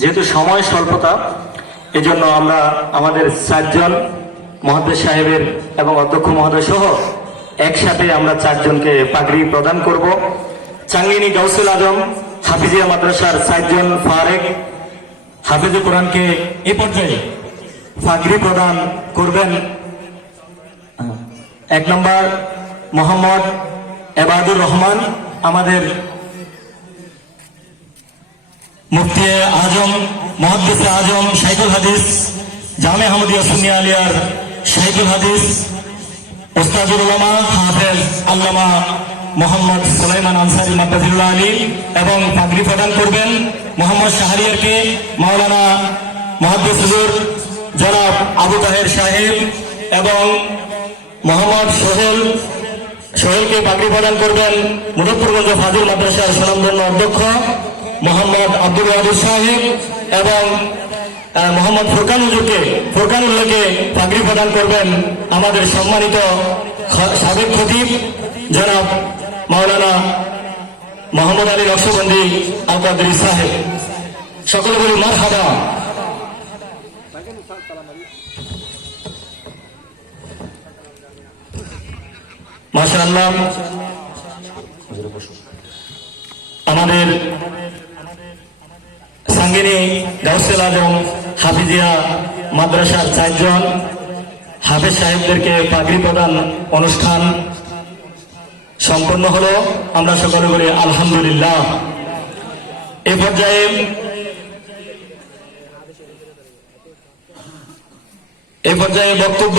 যেহেতু সময় স্বল্পতা, এজন্য আমরা আমাদের 4 জন মহাদেশ সাহেবের এবং অধ্যক্ষ মহোদয় সহ একসাথে আমরা 4 জনকে পাগড়ি প্রদান করব। চাঙ্গিনী গাউসুল আজম হাফিজিয়া মাদ্রাসার 4 জন ফারেক হাফিজুল কোরআনকে এ পর্যায়ে পাগড়ি প্রদান করবেন। 1 নম্বর মোহাম্মদ এবাদুর রহমান, আমাদের মুফতি আজম, মুহাদ্দিস আজম, শাইখুল হাদিস জামে আহমদিয়া সুন্নিয়া আলিয়ার শাইখুল হাদিস, উস্তাদুল উলামা হাফেজ আল্লামা মোহাম্মদ সুলাইমান আনসারী মাদ্দাজিল্লাহ আলী, এবং পাগড়ি প্রদান করবেন মোহাম্মদ শাহরিয়ারকে মাওলানা মুহাদ্দিস হুজুর জনাব আবু তাহের সাহেব, এবং মোহাম্মদ সোহেলকে পাগড়ি প্রদান করবেন মুজফ্ফরগঞ্জ ফাজিল মাদ্রাসার সুনামধন্য অধ্যক্ষ মোহাম্মদ আব্দুল ওয়াদুদ সাহেব, এবং মোহাম্মদ ফুরকানুল্লাহকে পাগড়ি প্রদান করবেন আমাদের সম্মানিত সাবেক খতিব জনাব মাওলানা মোহাম্মদ আলী নকশবন্দি আল কাদরি সাহেব। সকলে বলি মারহাবা। মাশাআল্লাহ। আমাদের সাঙ্গিনী গাউসুল আজম হাফিজিয়া মাদ্রাসার 4 জন হাফেজ সাহেবদেরকে পাগড়ি প্রদান অনুষ্ঠান সম্পন্ন হলো। আমরা সকলে বলি আলহামদুলিল্লাহ। এই পর্যায়ে বক্তব্য